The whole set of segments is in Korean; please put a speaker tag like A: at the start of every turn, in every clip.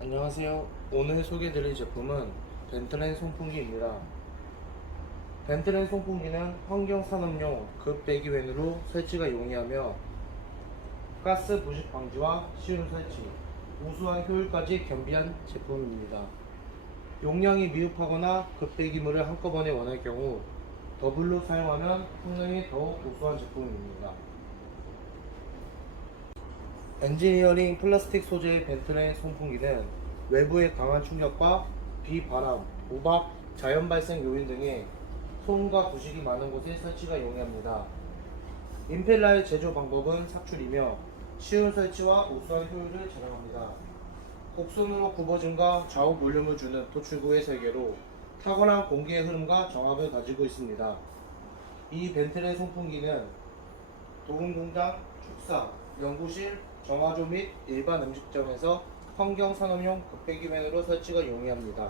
A: 안녕하세요. 오늘 소개드릴 제품은 벤틀렌 송풍기입니다. 벤틀렌 송풍기는 환경산업용 급배기웬으로 설치가 용이하며 가스 부식 방지와 쉬운 설치, 우수한 효율까지 겸비한 제품입니다. 용량이 미흡하거나 급배기물을 한꺼번에 원할 경우 더블로 사용하면 성능이 더욱 우수한 제품입니다. 엔지니어링 플라스틱 소재의 벤틀렌 송풍기는 외부의 강한 충격과 비 바람, 우박, 자연 발생 요인 등의 소음과 부식이 많은 곳에 설치가 용이합니다. 임펠라의 제조 방법은 삭출이며 쉬운 설치와 우수한 효율을 자랑합니다. 곡선으로 굽어짐과 좌우 볼륨을 주는 토출구의 설계로 탁월한 공기의 흐름과 정압을 가지고 있습니다. 이 벤틀렌 송풍기는 도금공장, 축사, 연구실, 정화조 및 일반 음식점에서 환경 산업용 급배기맨으로 설치가 용이합니다.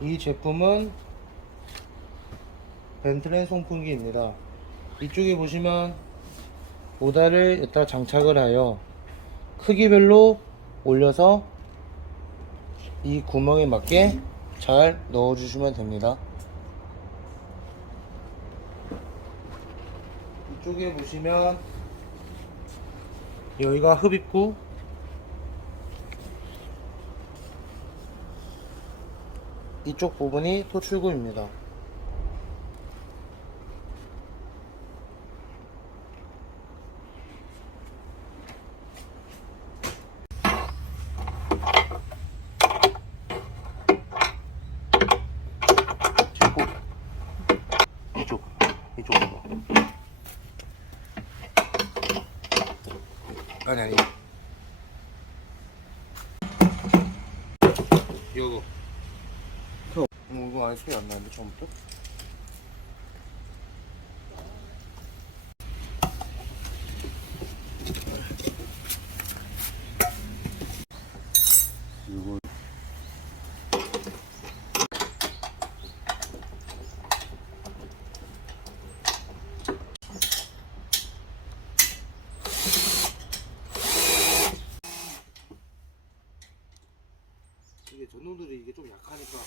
A: 이 제품은 벤틀렌 송풍기입니다. 이쪽에 보시면 모달을 여기다 장착을 하여 크기별로 올려서 이 구멍에 맞게 잘 넣어주시면 됩니다. 이쪽에 보시면 여기가 흡입구 이쪽 부분이 토출구입니다. 제고 이쪽 이쪽으로 아니 아니 이거 그 어, 이거 아예 소리 안 나는데 처음부터? 이게 전동들이 이게 좀 약하니까.